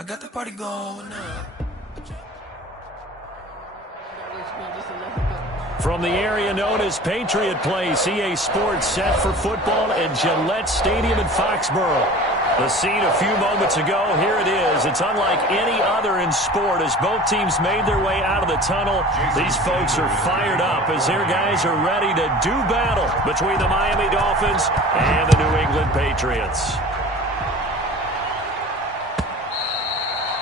I got the party going up. From the area known as Patriot Place, EA Sports set for football at Gillette Stadium in Foxborough. The scene a few moments ago, here it is. It's unlike any other in sport as both teams made their way out of the tunnel. These folks are fired up as their guys are ready to do battle between the Miami Dolphins and the New England Patriots.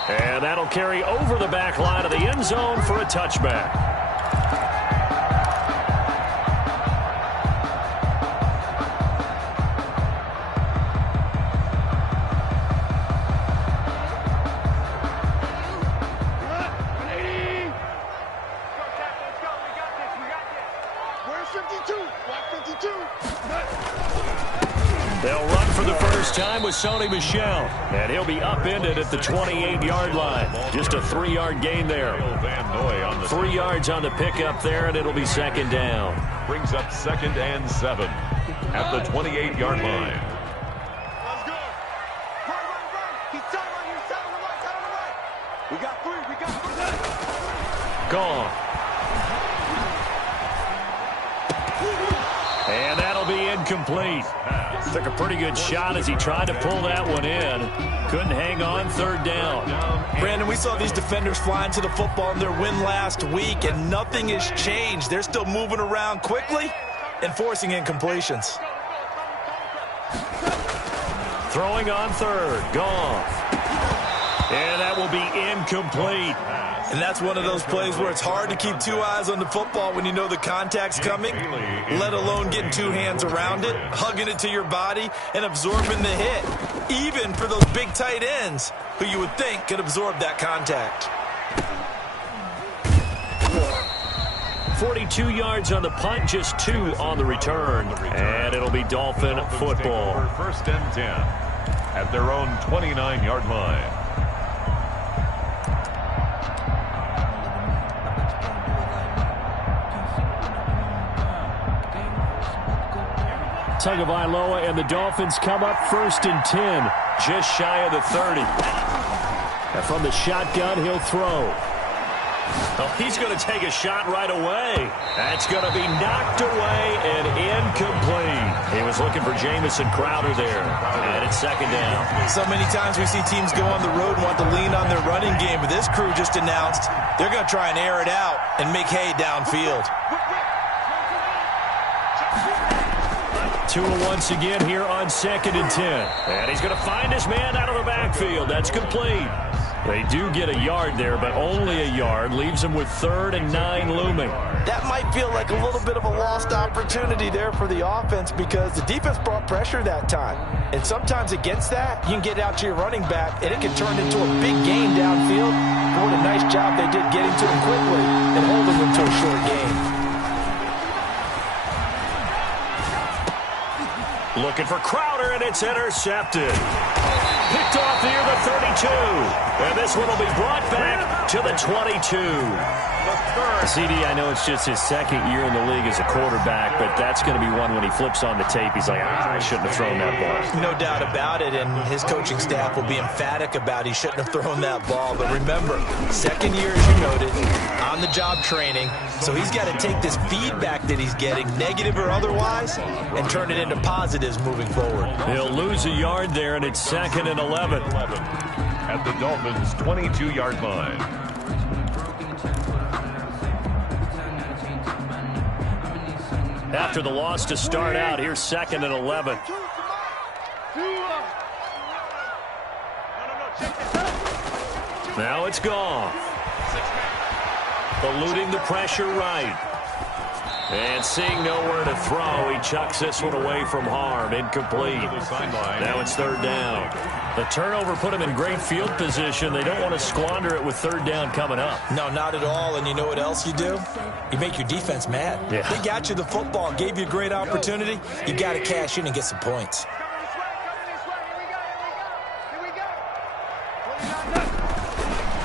And that'll carry over the back line of the end zone for a touchback. They'll run for the first time with Sony Michel, and he'll be upended at the 28-yard line. Just a 3-yard gain there. 3 yards on the pickup there, and it'll be second down. Brings up 2nd and 7 at the 28-yard line. Let's go. Run. He's time on your side on the right. We got 3. Gone. And that'll be incomplete. Took a pretty good shot as he tried to pull that one in. Couldn't hang on, third down. Brandon, we saw these defenders flying to the football in their win last week, and nothing has changed. They're still moving around quickly and forcing incompletions. Throwing on third. Gone. And that will be incomplete. And that's one of those plays where it's hard to keep 2 eyes on the football when you know the contact's coming, let alone getting 2 hands around it, hugging it to your body, and absorbing the hit, even for those big tight ends who you would think could absorb that contact. 42 yards on the punt, just 2 on the return. And it'll be Dolphin football. 1st and 10 at their own 29-yard line. Tagovailoa and the Dolphins come up 1st and 10, just shy of the 30. And from the shotgun, he'll throw. Oh, he's going to take a shot right away. That's going to be knocked away and incomplete. He was looking for Jamison Crowder there. And it's second down. So many times we see teams go on the road and want to lean on their running game, but this crew just announced they're going to try and air it out and make hay downfield. Tua once again here on 2nd and 10. And he's going to find his man out of the backfield. That's complete. They do get a yard there, but only a yard. Leaves him with 3rd and 9 looming. That might feel like a little bit of a lost opportunity there for the offense because the defense brought pressure that time. And sometimes against that, you can get out to your running back, and it can turn into a big gain downfield. But what a nice job they did getting to him quickly and holding him to a short gain. Looking for Crowder, and it's intercepted. Picked off near the 32. And this one will be brought back to the 22. CD, I know it's just his 2nd year in the league as a quarterback, but that's going to be one when he flips on the tape. He's like, I shouldn't have thrown that ball. No doubt about it, and his coaching staff will be emphatic about he shouldn't have thrown that ball. But remember, 2nd year, as you noted, on-the-job training. So he's got to take this feedback that he's getting, negative or otherwise, and turn it into positives moving forward. He'll lose a yard there, and it's 2nd and 11. At the Dolphins' 22-yard line. After the loss to start out, here's 2nd and 11. Now it's gone. Eluding the pressure right. And seeing nowhere to throw, he chucks this one away from harm. Incomplete. Now it's 3rd down. The turnover put him in great field position. They don't want to squander it with 3rd down coming up. No, not at all. And you know what else you do? You make your defense mad. Yeah. They got you the football, gave you a great opportunity. You got to cash in and get some points.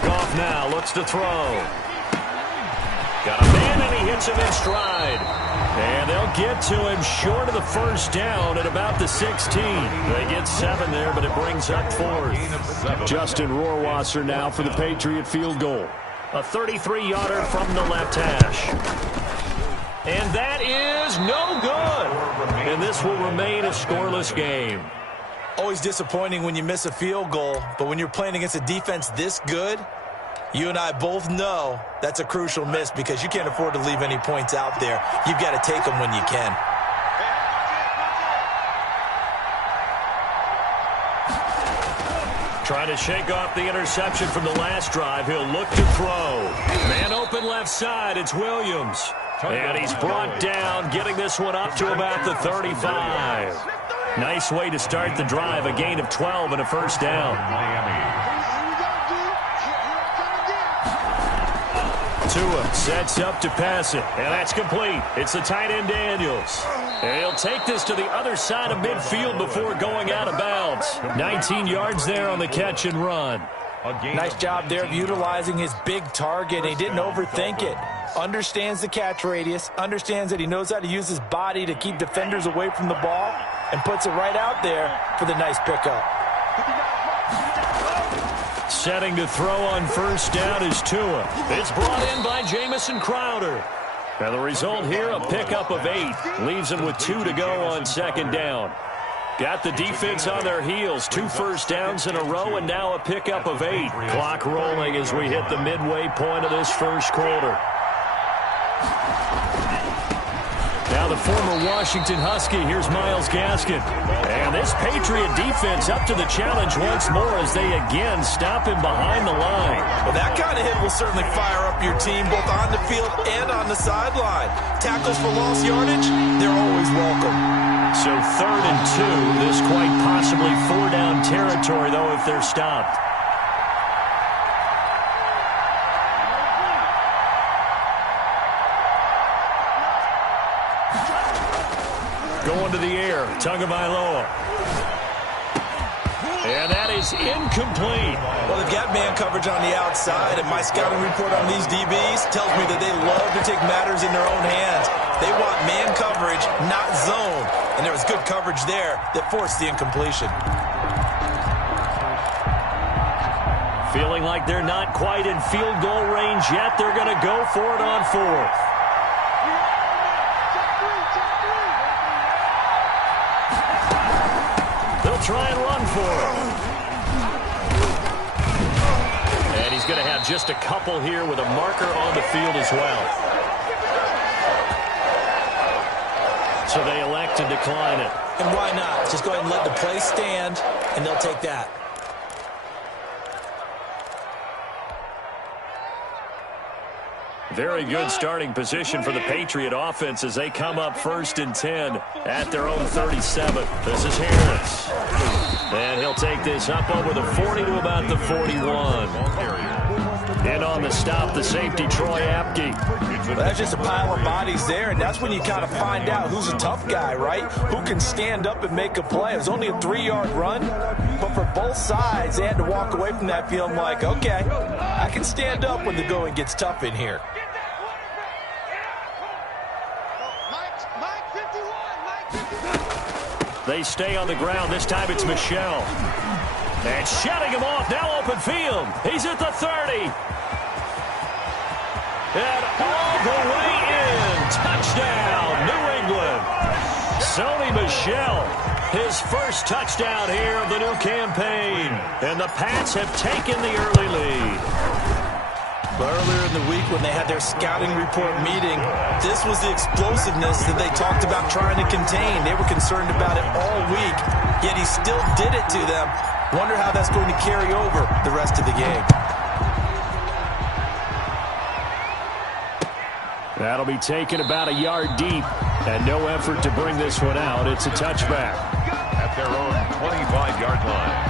Goff now looks to throw. Got a man, and he hits him in stride. And they'll get to him short of the first down at about the 16. They get 7 there, but it brings up 4th. Justin Rohrwasser now for the Patriot field goal. A 33-yarder from the left hash. And that is no good. And this will remain a scoreless game. Always disappointing when you miss a field goal, but when you're playing against a defense this good, you and I both know that's a crucial miss because you can't afford to leave any points out there. You've got to take them when you can. Trying to shake off the interception from the last drive. He'll look to throw. Man open left side. It's Williams. And he's brought down, getting this one up to about the 35. Nice way to start the drive. A gain of 12 and a first down. Tua sets up to pass it, and that's complete. It's the tight end Daniels. And he'll take this to the other side of midfield before going out of bounds. 19 yards there on the catch and run. Nice job there of utilizing his big target. He didn't overthink it. Understands the catch radius, understands that he knows how to use his body to keep defenders away from the ball, and puts it right out there for the nice pickup. Setting to throw on first down is Tua. It's brought in by Jamison Crowder. And the result here, a pickup of 8. Leaves him with 2 to go on second down. Got the defense on their heels. 2 first downs in a row, and now a pickup of 8. Clock rolling as we hit the midway point of this first quarter. Now the former Washington Husky, here's Myles Gaskin. And this Patriot defense up to the challenge once more as they again stop him behind the line. Well, that kind of hit will certainly fire up your team both on the field and on the sideline. Tackles for lost yardage, they're always welcome. So 3rd and 2, this quite possibly 4-down territory, though, if they're stopped. Going to the air, Tagovailoa. And that is incomplete. Well, they've got man coverage on the outside, and my scouting report on these DBs tells me that they love to take matters in their own hands. They want man coverage, not zone. And there was good coverage there that forced the incompletion. Feeling like they're not quite in field goal range yet. They're going to go for it on 4th. They'll try and run for it. And he's going to have just a couple here with a marker on the field as well. So they elect to decline it. And why not? Just go ahead and let the play stand, and they'll take that. Very good starting position for the Patriot offense as they come up 1st and 10 at their own 37. This is Harris. And he'll take this up over the 40 to about the 41. In on the stop, the safety, Troy Apke. Well, that's just a pile of bodies there, and that's when you kind of find out who's a tough guy, right? Who can stand up and make a play. It was only a 3-yard run, but for both sides, they had to walk away from that feeling like, okay, I can stand up when the going gets tough in here. They stay on the ground. This time it's Michel. And shutting him off. Now open field. He's at the 30. And all the way in. Touchdown, New England. Sony Michel, his first touchdown here of the new campaign. And the Pats have taken the early lead. But earlier in the week when they had their scouting report meeting, this was the explosiveness that they talked about trying to contain. They were concerned about it all week, yet he still did it to them. Wonder how that's going to carry over the rest of the game. That'll be taken about a yard deep, and no effort to bring this one out. It's a touchback. At their own 25-yard line.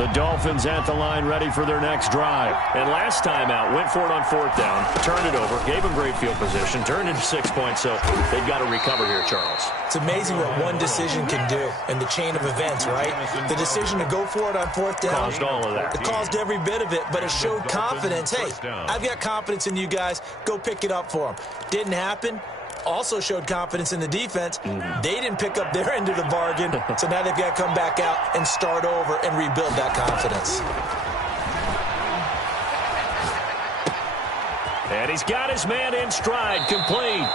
The Dolphins at the line ready for their next drive. And last time out, went for it on 4th down, turned it over, gave them great field position, turned into 6 points, so they've got to recover here, Charles. It's amazing what one decision can do in the chain of events, right? The decision to go for it on 4th down. Caused all of that. It caused every bit of it, but it showed confidence. Hey, I've got confidence in you guys. Go pick it up for them. Didn't happen. Also showed confidence in the defense. They didn't pick up their end of the bargain, so now they've got to come back out and start over and rebuild that confidence. And he's got his man in stride, complete.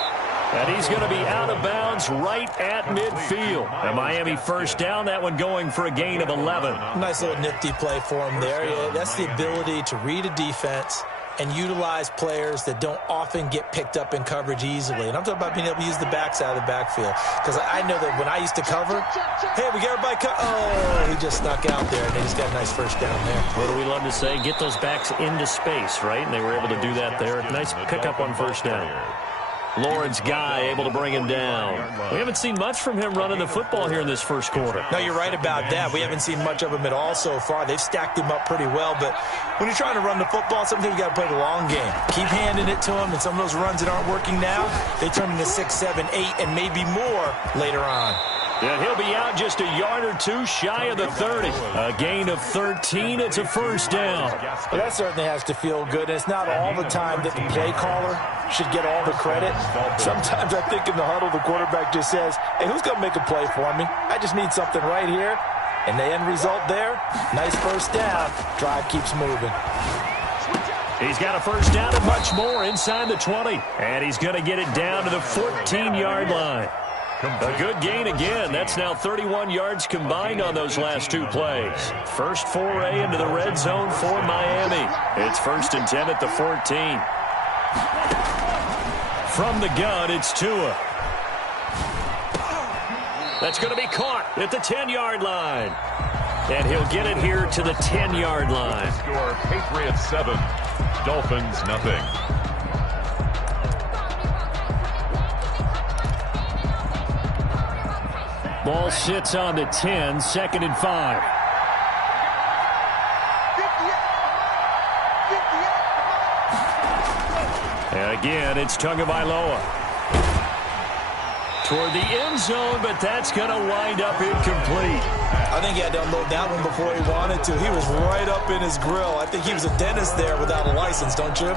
And he's going to be out of bounds right at midfield. A Miami first down, that one going for a gain of 11. Nice little nifty play for him there. Yeah, that's the ability to read a defense and utilize players that don't often get picked up in coverage easily. And I'm talking about being able to use the backside of the backfield. Because I know that when I used to cover, hey, we got everybody oh, he just snuck out there, and he's got a nice first down there. What do we love to say? Get those backs into space, right? And they were able to do that there. Nice pickup on first down. Lawrence Guy able to bring him down. We haven't seen much from him running the football here in this first quarter. No, you're right about that. We haven't seen much of him at all so far. They've stacked him up pretty well, but when you're trying to run the football, sometimes you got to play the long game. Keep handing it to him, and some of those runs that aren't working now, they turn into 6, 7, 8, and maybe more later on. And he'll be out just a yard or two shy of the 30. A gain of 13. It's a first down. Well, that certainly has to feel good. And it's not all the time that the play caller should get all the credit. Sometimes I think in the huddle, the quarterback just says, hey, who's going to make a play for me? I just need something right here. And the end result there, nice first down. Drive keeps moving. He's got a first down and much more inside the 20. And he's going to get it down to the 14-yard line. A good gain again. That's now 31 yards combined on those last two plays. First foray into the red zone for Miami. It's 1st and 10 at the 14. From the gun, it's Tua. That's going to be caught at the 10-yard line. And he'll get it here to the 10-yard line. Score Patriots 7, Dolphins nothing. Ball sits on the 10, 2nd and 5. And again, it's Tagovailoa. Toward the end zone, but that's going to wind up incomplete. I think he had to unload that one before he wanted to. He was right up in his grill. I think he was a dentist there without a license, don't you?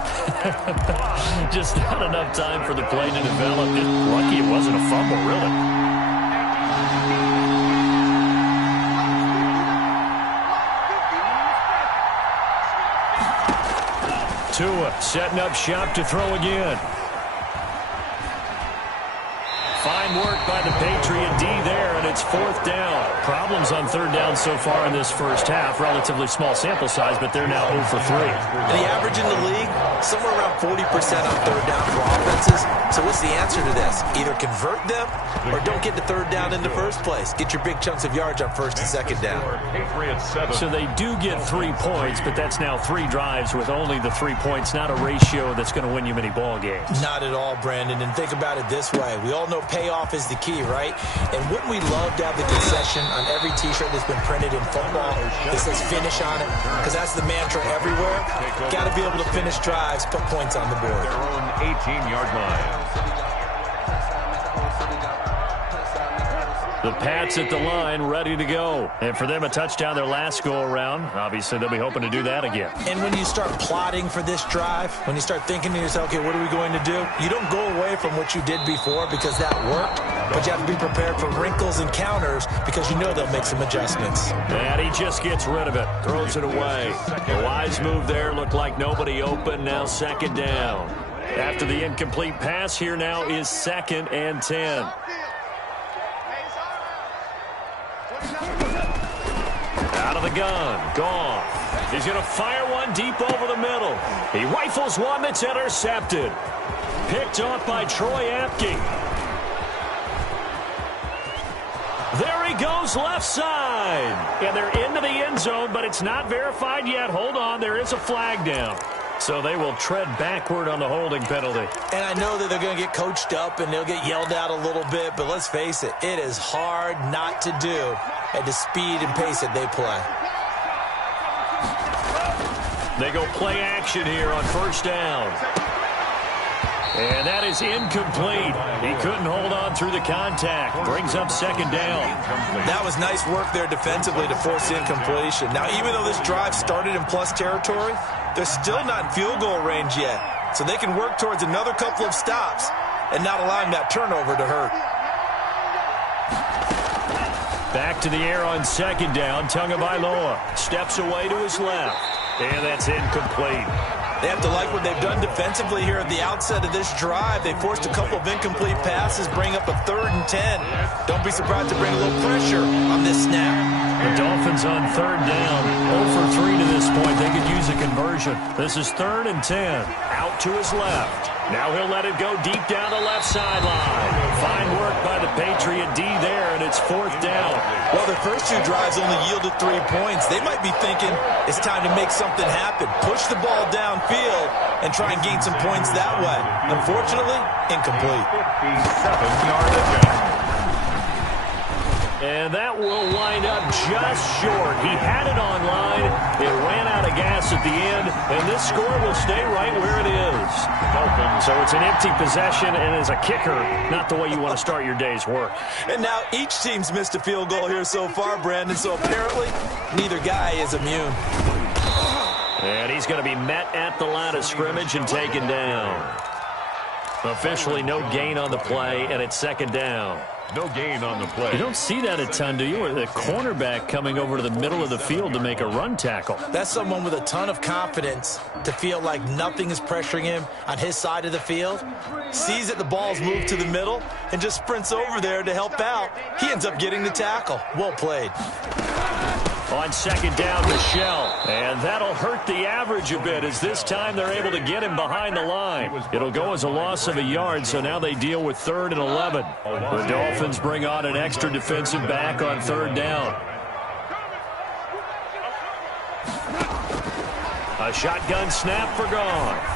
Just not enough time for the play to develop. Just lucky it wasn't a fumble, really. Tua setting up shop to throw again. Fine work by the Patriot D there, and it's 4th down. Problems on 3rd down so far in this first half. Relatively small sample size, but they're now 0 for 3. The average in the league, somewhere around 40% on 3rd down for offenses. So what's the answer to this? Either convert them or don't get to 3rd down in the first place. Get your big chunks of yards on 1st and 2nd down. So they do get 3 points, but that's now 3 drives with only the 3 points. Not a ratio that's going to win you many ball games. Not at all, Brandon. And think about it this way. We all know payoff is the key, right? And wouldn't we love to have the concession on every T-shirt that's been printed in football that says finish on it? Because that's the mantra everywhere. Got to be able to finish drives, put points on the board. Their own 18-yard line. The Pats at the line, ready to go. And for them, a touchdown their last go-around. Obviously, they'll be hoping to do that again. And when you start plotting for this drive, when you start thinking to yourself, okay, what are we going to do? You don't go away from what you did before because that worked, but you have to be prepared for wrinkles and counters because you know they'll make some adjustments. And he just gets rid of it, throws it away. A wise move there, looked like nobody open, now 2nd down. After the incomplete pass, here now is 2nd and 10. Out of the gun, gone. He's going to fire one deep over the middle. He rifles one that's intercepted. Picked off by Troy Apke. There he goes, left side. And they're into the end zone, but it's not verified yet. Hold on, there is a flag down. So they will tread backward on the holding penalty. And I know that they're going to get coached up and they'll get yelled at a little bit, but let's face it, it is hard not to do at the speed and pace that they play. They go play action here on first down. And that is incomplete. He couldn't hold on through the contact. Brings up second down. That was nice work there defensively to force incompletion. Now, even though this drive started in plus territory, they're still not in field goal range yet. So they can work towards another couple of stops and not allowing that turnover to hurt. Back to the air on second down. Tagovailoa steps away to his left. And that's incomplete. They have to like what they've done defensively here at the outset of this drive. They forced a couple of incomplete passes, bring up a 3rd and 10. Don't be surprised to bring a little pressure on this snap. The Dolphins on third down. 0 for 3 to this point. They could use a conversion. This is 3rd and 10. Out to his left. Now he'll let it go deep down the left sideline. Fine work by the Patriot D there, and it's 4th down. Well, their first 2 drives only yielded 3 points. They might be thinking it's time to make something happen. Push the ball downfield and try and gain some points that way. Unfortunately, incomplete. 57-yard attempt. And that will wind up just short. He had it on line. It ran out of gas at the end, and this score will stay right where it is. So it's an empty possession, and as a kicker, not the way you want to start your day's work. And now each team's missed a field goal here so far, Brandon, so apparently neither guy is immune. And he's going to be met at the line of scrimmage and taken down. Officially no gain on the play, and it's second down. No gain on the play. You don't see that a ton, do you? The cornerback coming over to the middle of the field to make a run tackle. That's someone with a ton of confidence to feel like nothing is pressuring him on his side of the field. Sees that the ball's moved to the middle and just sprints over there to help out. He ends up getting the tackle. Well played. On second down, Michelle. And that'll hurt the average a bit as this time they're able to get him behind the line. It'll go as a loss of a yard, so now they deal with 3rd and 11. The Dolphins bring on an extra defensive back on 3rd down. A shotgun snap for Goff.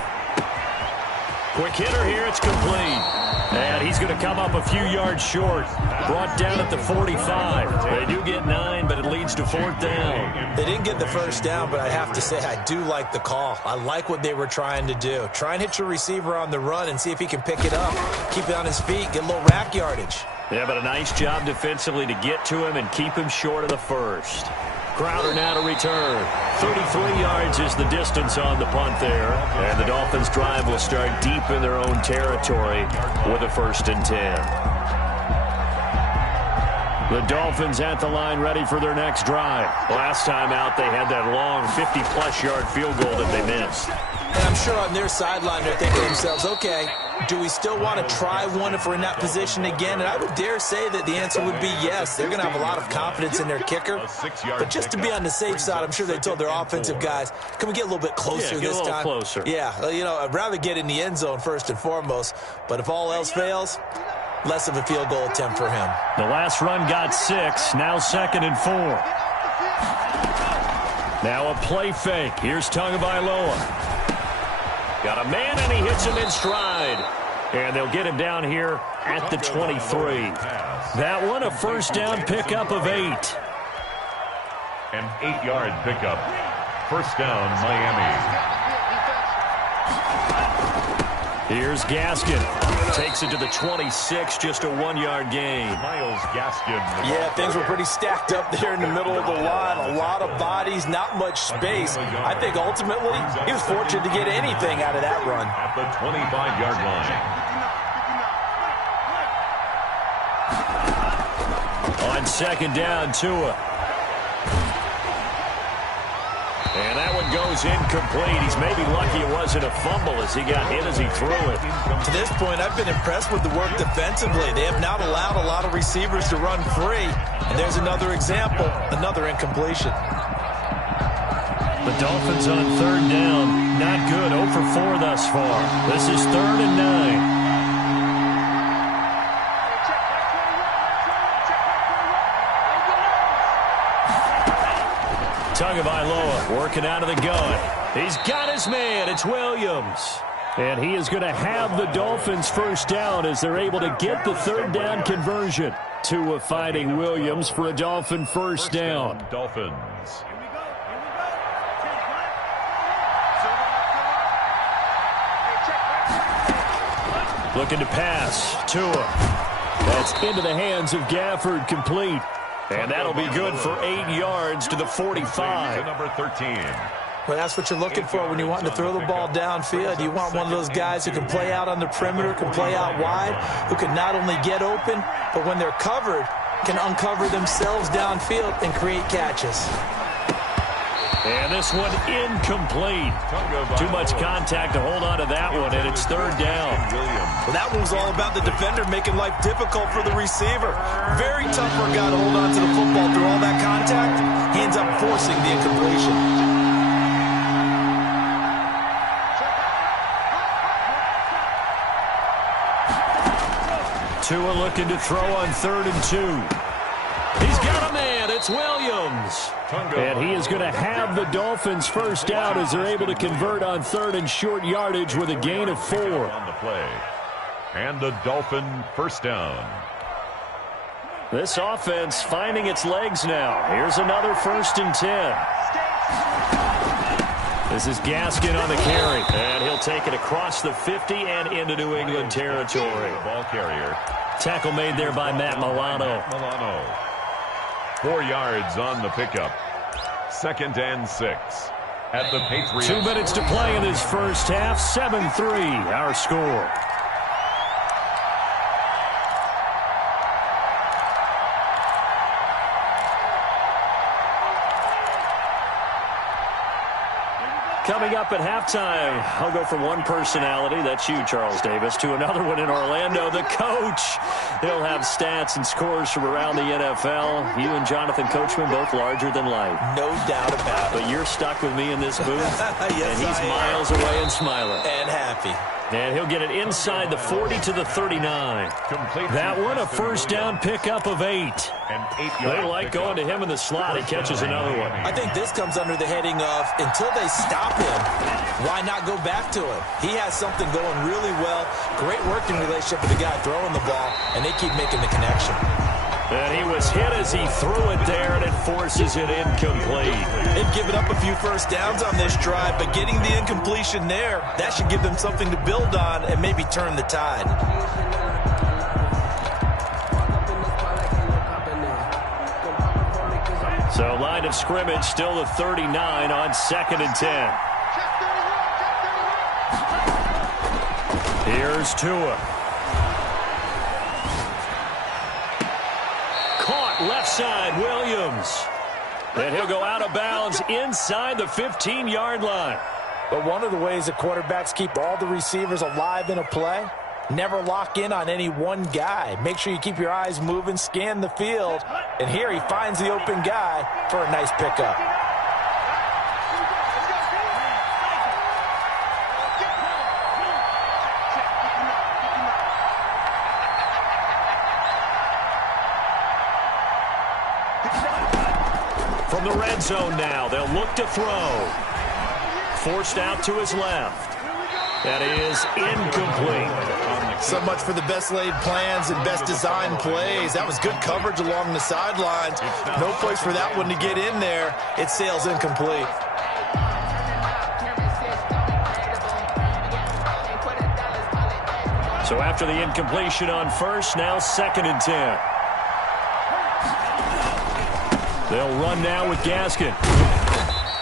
Quick hitter here, it's complete. And he's going to come up a few yards short. Brought down at the 45. They do get 9, but it leads to 4th down. They didn't get the first down, but I have to say I do like the call. I like what they were trying to do. Try and hit your receiver on the run and see if he can pick it up. Keep it on his feet, get a little rack yardage. Yeah, but a nice job defensively to get to him and keep him short of the first. Crowder now to return. 33 yards is the distance on the punt there. And the Dolphins drive will start deep in their own territory with a 1st and 10. The Dolphins at the line ready for their next drive. Last time out, they had that long 50-plus yard field goal that they missed. And I'm sure on their sideline they're thinking to themselves, okay, do we still want to try one if we're in that position again? And I would dare say that the answer would be yes. They're going to have a lot of confidence in their kicker. But just to be on the safe side, I'm sure they told their offensive guys, can we get a little bit closer this time? Get a little closer. Yeah, you know, I'd rather get in the end zone first and foremost. But if all else fails, less of a field goal attempt for him. The last run got 6, now 2nd and 4. Now a play fake. Here's Tagovailoa. Got a man, and he hits him in stride. And they'll get him down here at the 23. That one, a 1st down pickup of 8. An 8-yard pickup. 1st down, Miami. Here's Gaskin. Takes it to the 26, just a 1-yard gain. Myles Gaskin. Yeah, things were pretty stacked up there in the middle of the line. A lot of bodies, not much space. I think ultimately he was fortunate to get anything out of that run. At the 25-yard line. On second down, Tua. And that one goes incomplete. He's maybe lucky it wasn't a fumble as he got hit as he threw it. To this point, I've been impressed with the work defensively. They have not allowed a lot of receivers to run free. And there's another example, another incompletion. The Dolphins on 3rd down. Not good. 0 for 4 thus far. This is 3rd and 9. Tagovailoa working out of the gun. He's got his man. It's Williams. And he is going to have the Dolphins 1st down as they're able to get the 3rd down conversion. Tua fighting Williams for a Dolphin 1st down. Dolphins. Looking to pass. Tua. That's into the hands of Gafford, complete. And that'll be good for 8 yards to the 45. To number 13. Well, that's what you're looking for when you want to throw the ball downfield. You want one of those guys who can play out on the perimeter, can play out wide, who can not only get open, but when they're covered, can uncover themselves downfield and create catches. And this one incomplete. Too much contact to hold on to that one, and it's 3rd down. Well, that one was all about the defender making life difficult for the receiver. Very tough for a guy to hold on to the football through all that contact. He ends up forcing the incompletion. Tua looking to throw on 3rd and 2. He's got a man. It's Williams. And he is going to have the Dolphins first down as they're able to convert on 3rd and short yardage with a gain of 4. On the play. And the Dolphin first down. This offense finding its legs now. Here's another 1st and 10. This is Gaskin on the carry. And he'll take it across the 50 and into New England territory. Ball carrier. Tackle made there by Matt Milano. 4 yards on the pickup. 2nd and 6. At the Patriots. 2 minutes to play in this first half. 7-3 our score. Coming up at halftime, I'll go from one personality, that's you, Charles Davis, to another one in Orlando, the coach. He'll have stats and scores from around the NFL. You and Jonathan Coachman, both larger than life. No doubt about it. But you're stuck with me in this booth, Yes, and he's miles away and smiling. And happy. And he'll get it inside the 40 to the 39. That one, a first down pickup of 8. They like going to him in the slot. He catches another one. I think this comes under the heading of, until they stop him, why not go back to him? He has something going really well. Great working relationship with the guy throwing the ball, and they keep making the connection. And he was hit as he threw it there, and it forces it incomplete. They've given up a few first downs on this drive, but getting the incompletion there, that should give them something to build on and maybe turn the tide. So line of scrimmage still the 39 on 2nd and 10. Here's Tua. Caught left side, Williams. And he'll go out of bounds inside the 15-yard line. But one of the ways that quarterbacks keep all the receivers alive in a play, never lock in on any one guy. Make sure you keep your eyes moving, scan the field. And here he finds the open guy for a nice pickup. From the red zone now, they'll look to throw. Forced out to his left. That is incomplete. So much for the best laid plans and best designed plays. That was good coverage along the sidelines. No place for that one to get in there. It sails incomplete. So after the incompletion on first, now 2nd and 10. They'll run now with Gaskin.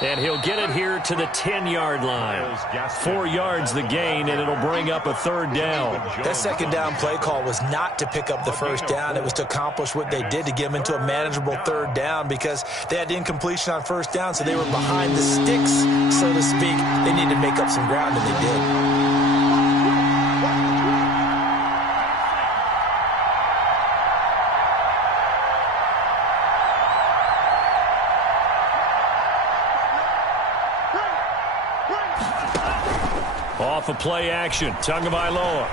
And he'll get it here to the 10-yard line. 4 yards the gain, and it'll bring up a 3rd down. That 2nd down play call was not to pick up the first down. It was to accomplish what they did, to get them into a manageable 3rd down, because they had the incompletion on first down, so they were behind the sticks, so to speak. They needed to make up some ground, and they did. Off of play action, Tagovailoa.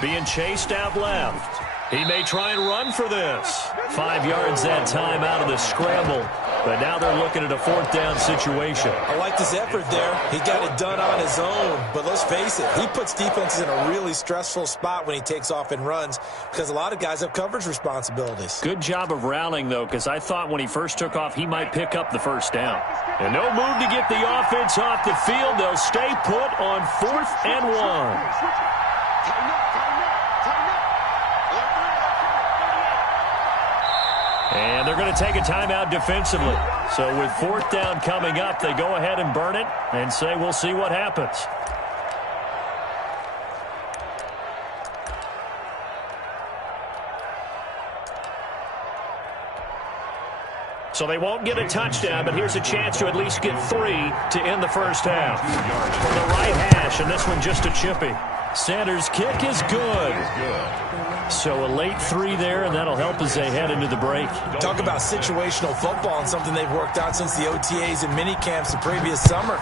Being chased out left. He may try and run for this. 5 yards that time out of the scramble. But now they're looking at a 4th down situation. I like his effort there. He got it done on his own. But let's face it, he puts defenses in a really stressful spot when he takes off and runs because a lot of guys have coverage responsibilities. Good job of rallying, though, because I thought when he first took off, he might pick up the 1st down. And no move to get the offense off the field. They'll stay put on 4th and 1. And they're going to take a timeout defensively. So with 4th down coming up, they go ahead and burn it and say we'll see what happens. So they won't get a touchdown, but here's a chance to at least get 3 to end the first half. From the right hash, and this one just a chippy. Sanders' kick is good. So a late 3 there, and that'll help as they head into the break. Talk about situational football and something they've worked on since the OTAs and mini camps the previous summer.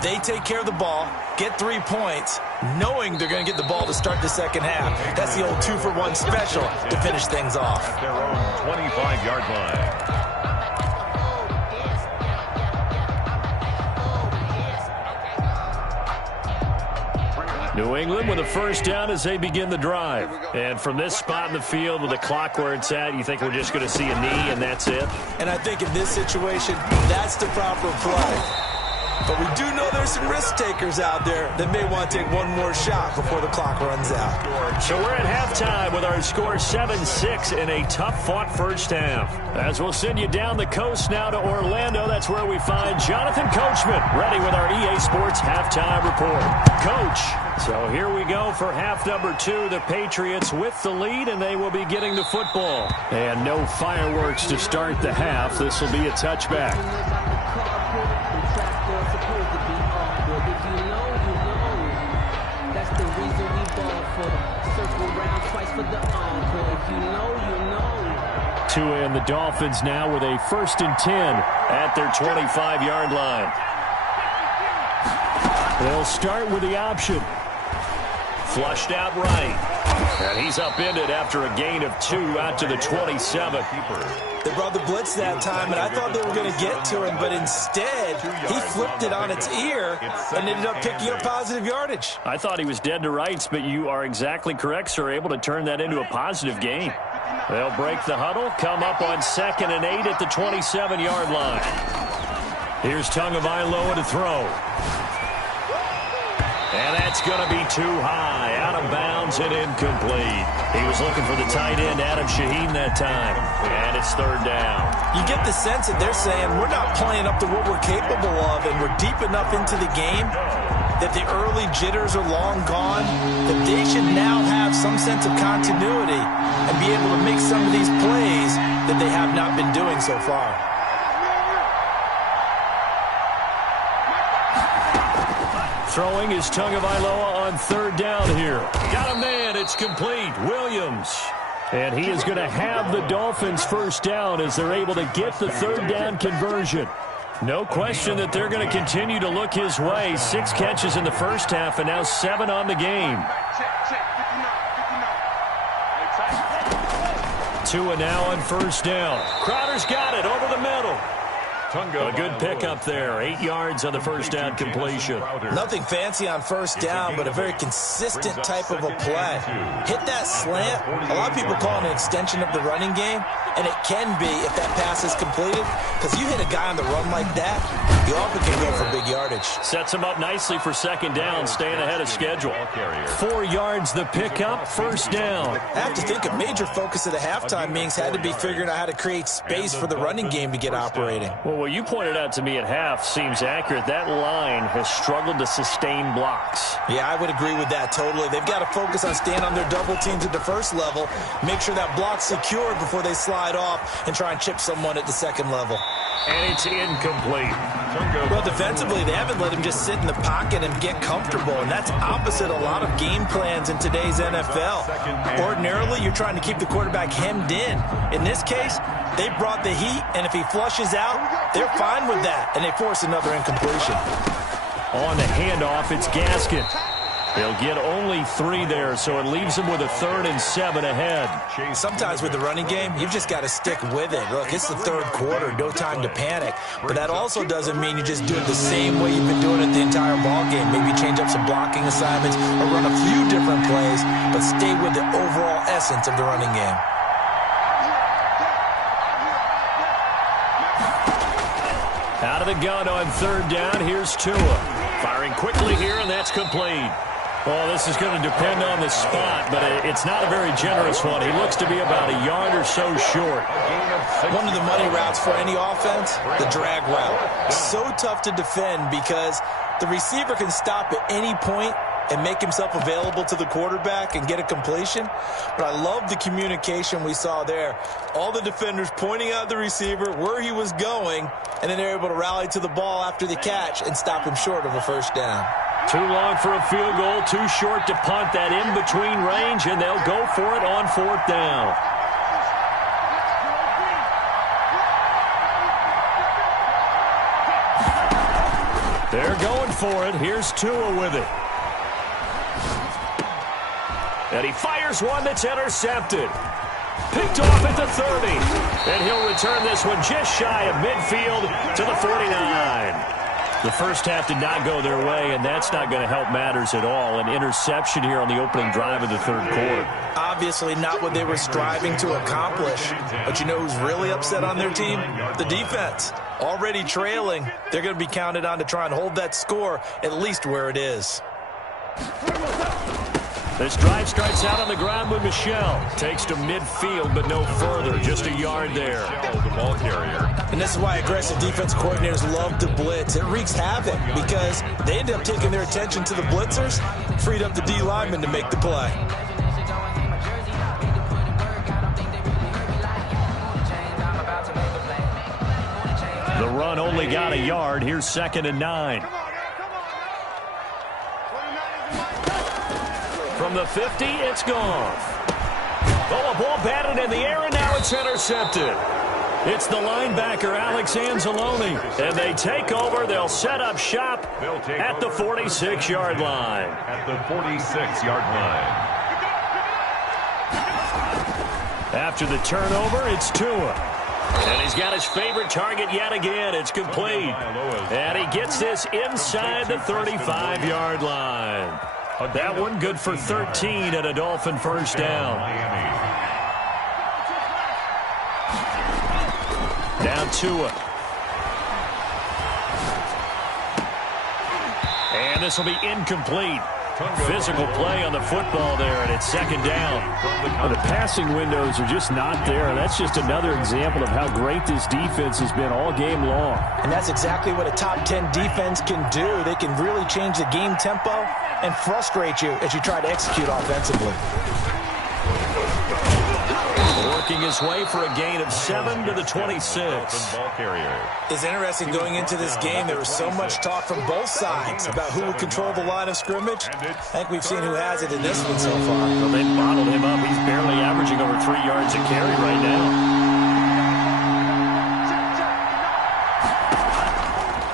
They take care of the ball, get 3 points, knowing they're going to get the ball to start the second half. That's the old 2-for-1 special to finish things off. At their own 25-yard line. New England with a 1st down as they begin the drive. And from this spot in the field with the clock where it's at, you think we're just going to see a knee and that's it? And I think in this situation, that's the proper play. But we do know there's some risk takers out there that may want to take one more shot before the clock runs out. So we're at halftime with our score 7-6 in a tough-fought first half. As we'll send you down the coast now to Orlando, that's where we find Jonathan Coachman ready with our EA Sports halftime report. Coach, so here we go for half number 2. The Patriots with the lead, and they will be getting the football. And no fireworks to start the half. This will be a touchback. Tua and the Dolphins now with a 1st and 10 at their 25-yard line. They'll start with the option. Flushed out right. And he's upended after a gain of 2 out to the 27. They brought the blitz that time, and I thought they were going to get to him, but instead, he flipped it on its ear and ended up picking up positive yardage. I thought he was dead to rights, but you are exactly correct, sir, able to turn that into a positive gain. They'll break the huddle, come up on 2nd and 8 at the 27-yard line. Here's Tagovailoa to throw. And that's going to be too high, out of bounds and incomplete. He was looking for the tight end, Adam Shaheen, that time. And it's 3rd down. You get the sense that they're saying we're not playing up to what we're capable of, and we're deep enough into the game that the early jitters are long gone, that they should now have some sense of continuity and be able to make some of these plays that they have not been doing so far. Throwing is Tagovailoa on 3rd down here. Got a man. It's complete. Williams. And he is going to have the Dolphins 1st down as they're able to get the 3rd down conversion. No question that they're going to continue to look his way. 6 catches in the first half and now 7 on the game. Tua now on 1st down. Crowder's got it over the middle. A good pickup there. 8 yards on the 1st down completion. Nothing fancy on 1st down, but a very consistent type of a play. Hit that slant. A lot of people call it an extension of the running game, and it can be if that pass is completed, because you hit a guy on the run like that, you often can go for big yardage. Sets him up nicely for 2nd down, staying ahead of schedule. 4 yards the pickup, 1st down. I have to think a major focus of the halftime meetings had to be figuring out how to create space for the running game to get operating. Well, what you pointed out to me at half seems accurate. That line has struggled to sustain blocks. Yeah, I would agree with that totally. They've got to focus on staying on their double teams at the 1st level, make sure that block's secured before they slide off and try and chip someone at the 2nd level. And it's incomplete. Well, defensively, they haven't let him just sit in the pocket and get comfortable, and that's opposite a lot of game plans in today's NFL. Ordinarily, you're trying to keep the quarterback hemmed in. In this case, they brought the heat, and if he flushes out, they're fine with that, and they force another incompletion. On the handoff, it's Gaskin. They'll get only 3 there, so it leaves them with a 3rd and 7 ahead. Sometimes with the running game, you've just got to stick with it. Look, it's the 3rd quarter, no time to panic. But that also doesn't mean you just do it the same way you've been doing it the entire ball game. Maybe change up some blocking assignments or run a few different plays, but stay with the overall essence of the running game. Out of the gun on 3rd down, here's Tua. Firing quickly here, and that's complete. Well, this is going to depend on the spot, but it's not a very generous one. He looks to be about a yard or so short. One of the money routes for any offense, the drag route. So tough to defend because the receiver can stop at any point and make himself available to the quarterback and get a completion. But I love the communication we saw there. All the defenders pointing out the receiver, where he was going, and then they're able to rally to the ball after the catch and stop him short of a 1st down. Too long for a field goal, too short to punt that in-between range, and they'll go for it on 4th down. They're going for it. Here's Tua with it. And he fires one that's intercepted. Picked off at the 30. And he'll return this one just shy of midfield to the 49. The first half did not go their way, and that's not going to help matters at all. An interception here on the opening drive of the 3rd quarter. Obviously not what they were striving to accomplish. But you know who's really upset on their team? The defense. Already trailing. They're going to be counted on to try and hold that score at least where it is. This drive starts out on the ground with Michel. Takes to midfield, but no further. Just a yard there. The ball carrier. And this is why aggressive defense coordinators love to blitz. It wreaks havoc because they end up taking their attention to the blitzers, freed up the D lineman to make the play. The run only got a yard. Here's 2nd and 9. From the 50, it's gone. Oh, a ball batted in the air, and now it's intercepted. It's the linebacker, Alex Anzalone. And they take over. They'll set up shop at the 46-yard line. At the 46-yard line. After the turnover, it's Tua. And he's got his favorite target yet again. It's complete. And he gets this inside the 35-yard line. That one good for 13 and a Dolphin 1st down. Now Tua. And this will be incomplete. Physical play on the football there, and it's 2nd down. Well, the passing windows are just not there, and that's just another example of how great this defense has been all game long. And that's exactly what a top 10 defense can do. They can really change the game tempo and frustrate you as you try to execute offensively. Working his way for a gain of 7 to the 26. It's interesting going into this game. There was so much talk from both sides about who would control the line of scrimmage. I think we've seen who has it in this one so far. Well, they bottled him up. He's barely averaging over 3 yards a carry right now.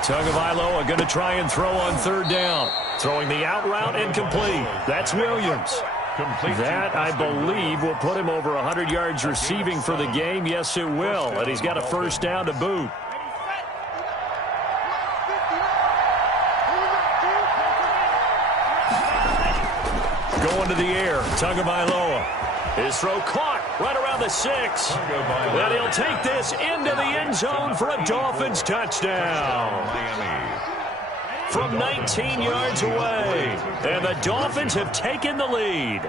Tagovailoa going to try and throw on 3rd down. Throwing the out route incomplete. That's Williams. That, I believe, will put him over 100 yards receiving for the game. Yes, it will. And he's got a 1st down to boot. Going to the air. Tagovailoa. His throw caught right around the 6. And he'll take this into the end zone for a Dolphins touchdown. From 19 yards away. And the Dolphins have taken the lead.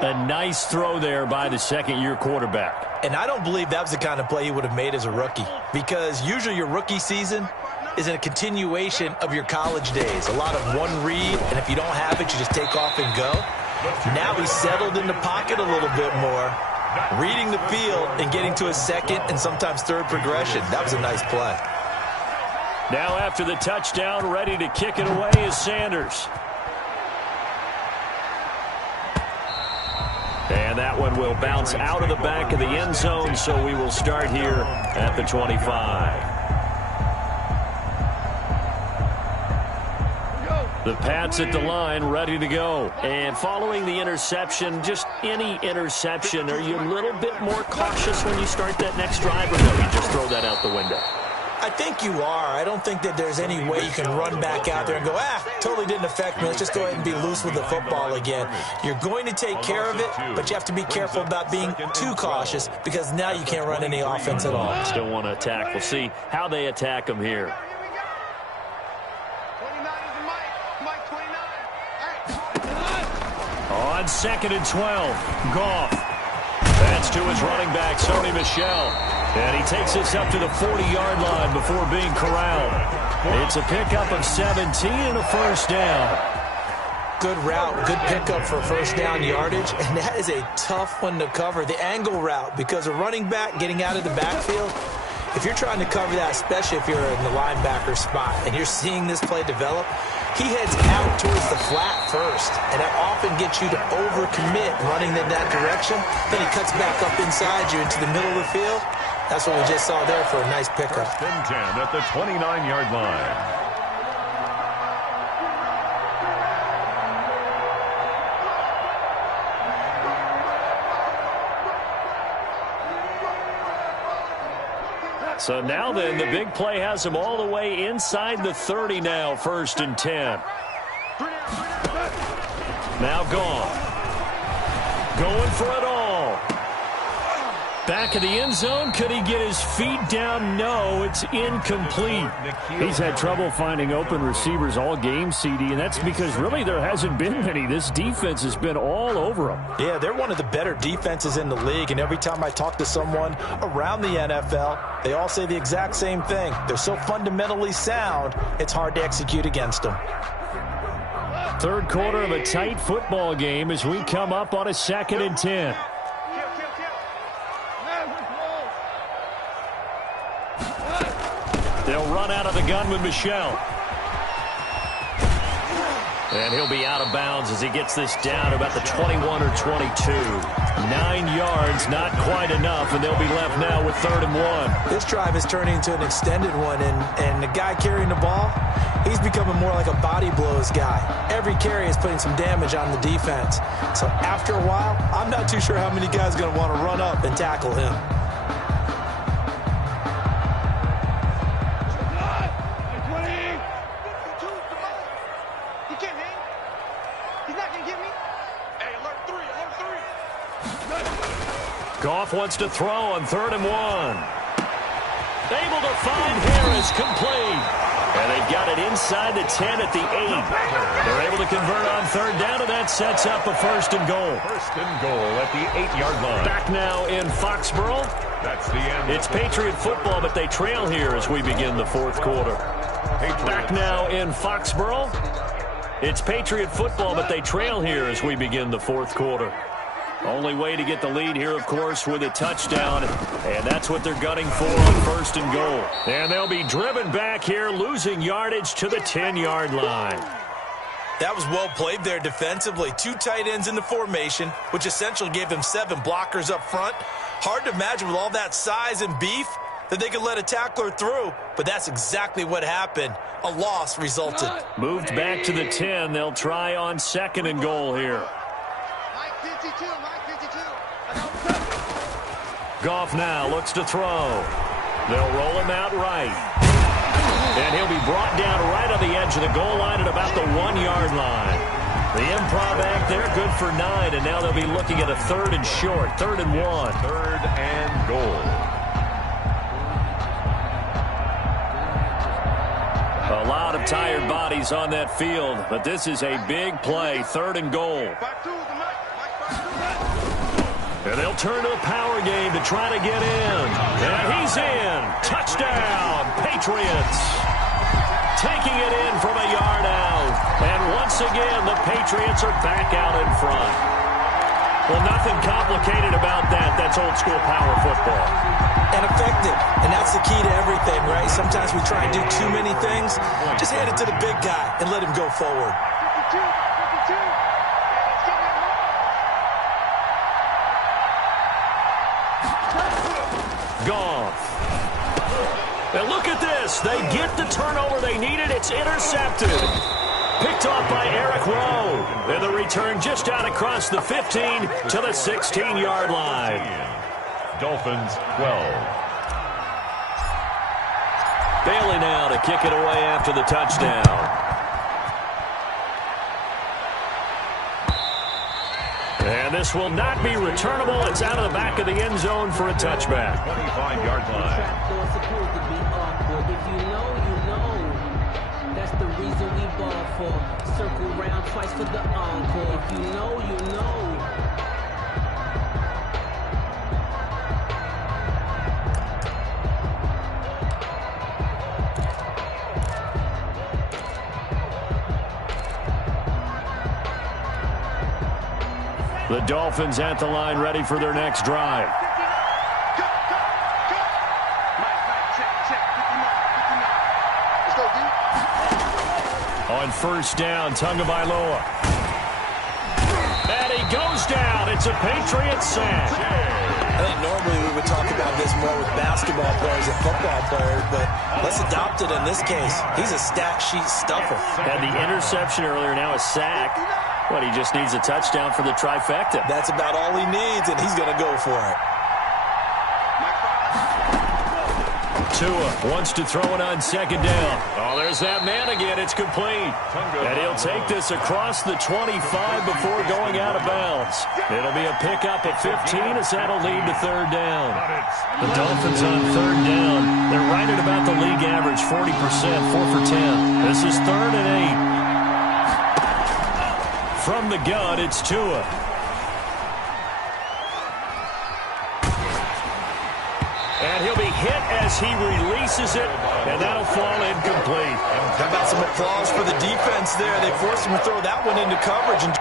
A nice throw there by the 2nd-year quarterback. And I don't believe that was the kind of play he would have made as a rookie. Because usually your rookie season is a continuation of your college days. A lot of one read, and if you don't have it, you just take off and go. Now he's settled in the pocket a little bit more, reading the field and getting to a 2nd and sometimes 3rd progression. That was a nice play. Now after the touchdown, ready to kick it away is Sanders. And that one will bounce out of the back of the end zone, so we will start here at the 25. The Pats at the line, ready to go. And following the interception, just any interception, are you a little bit more cautious when you start that next drive, or no, you just throw that out the window? I think you are. I don't think that there's any way you can run back out there and go, totally didn't affect me. Let's just go ahead and be loose with the football again. You're going to take care of it, but you have to be careful about being too cautious because now you can't run any offense at all. Still want to attack. We'll see how they attack them here. 29 is the Mike 29. On 2nd and 12, Goff. That's to his running back, Sony Michel. And he takes this up to the 40-yard line before being corralled. It's a pickup of 17 and a first down. Good route, good pickup for first down yardage, and that is a tough one to cover. The angle route, because a running back getting out of the backfield, if you're trying to cover that, especially if you're in the linebacker spot and you're seeing this play develop, he heads out towards the flat first, and that often gets you to overcommit running in that direction. Then he cuts back up inside you into the middle of the field. That's what we just saw there for a nice pickup. 1st and 10 at the 29-yard line. So now then, the big play has him all the way inside the 30 now, 1st and 10. Now Goff. Going for it all. Back of the end zone. Could he get his feet down? No, it's incomplete. He's had trouble finding open receivers all game, CD, and that's because really there hasn't been many. This defense has been all over him. Yeah, they're one of the better defenses in the league, and every time I talk to someone around the NFL, they all say the exact same thing. They're so fundamentally sound, it's hard to execute against them. Third quarter of a tight football game as we come up on a 2nd and 10. They'll run out of the gun with Michel. And he'll be out of bounds as he gets this down to about the 21 or 22. 9 yards, not quite enough, and they'll be left now with 3rd and 1. This drive is turning into an extended one, and the guy carrying the ball, he's becoming more like a body blows guy. Every carry is putting some damage on the defense. So after a while, I'm not too sure how many guys are going to want to run up and tackle him. Goff wants to throw on 3rd and 1. Able to find Harris, complete. And they've got it inside the 10 at the 8. They're able to convert on 3rd down, and that sets up a 1st and goal. 1st and goal at the 8-yard line. Back now in Foxborough. That's the end. It's Patriot football, but they trail here as we begin the 4th quarter. Back now in Foxborough. It's Patriot football, but they trail here as we begin the 4th quarter. Only way to get the lead here, of course, with a touchdown, and that's what they're gunning for on 1st and goal. And they'll be driven back here, losing yardage to the 10-yard line. That was well played there defensively. 2 tight ends in the formation, which essentially gave them 7 blockers up front. Hard to imagine with all that size and beef that they could let a tackler through, but that's exactly what happened. A loss resulted. Moved back to the 10. They'll try on 2nd and goal here. Mike 52. Goff now looks to throw. They'll roll him out right. And he'll be brought down right on the edge of the goal line at about the 1-yard line. The improv act there, good for 9, and now they'll be looking at a 3rd and short, 3rd and 1. 3rd and goal. A lot of tired bodies on that field, but this is a big play, 3rd and goal. And they'll turn to a power game to try to get in. And he's in. Touchdown, Patriots. Taking it in from a yard out. And once again, the Patriots are back out in front. Well, nothing complicated about that. That's old school power football. And effective. And that's the key to everything, right? Sometimes we try and do too many things. Just hand it to the big guy and let him go forward. 52. Goff. And look at this. They get the turnover they needed. It's intercepted. Picked off by Eric Rowe. And the return just out across the 15 to the 16-yard line. Dolphins 12. Bailey now to kick it away after the touchdown. And this will not be returnable. It's out of the back of the end zone for a touchback. 25-yard line. If you know, you know. That's the reason we ball for. Circle round twice for the encore. If you know, you know. The Dolphins at the line, ready for their next drive. On first down, Tagovailoa. And he goes down. It's a Patriot sack. I think normally we would talk about this more with basketball players and football players, but let's adopt it in this case. He's a stat sheet stuffer. Had the interception earlier, now a sack. What, he just needs a touchdown for the trifecta. That's about all he needs, and he's going to go for it. Tua wants to throw it on second down. Oh, there's that man again. It's complete. And he'll take this across the 25 before going out of bounds. It'll be a pickup at 15 as that'll lead to third down. The Dolphins on third down. They're right at about the league average, 40%, 4 for 10. This is 3rd and 8. From the gun, it's Tua. And he'll be hit as he releases it, and that'll fall incomplete. How about some applause for the defense there? They forced him to throw that one into coverage. And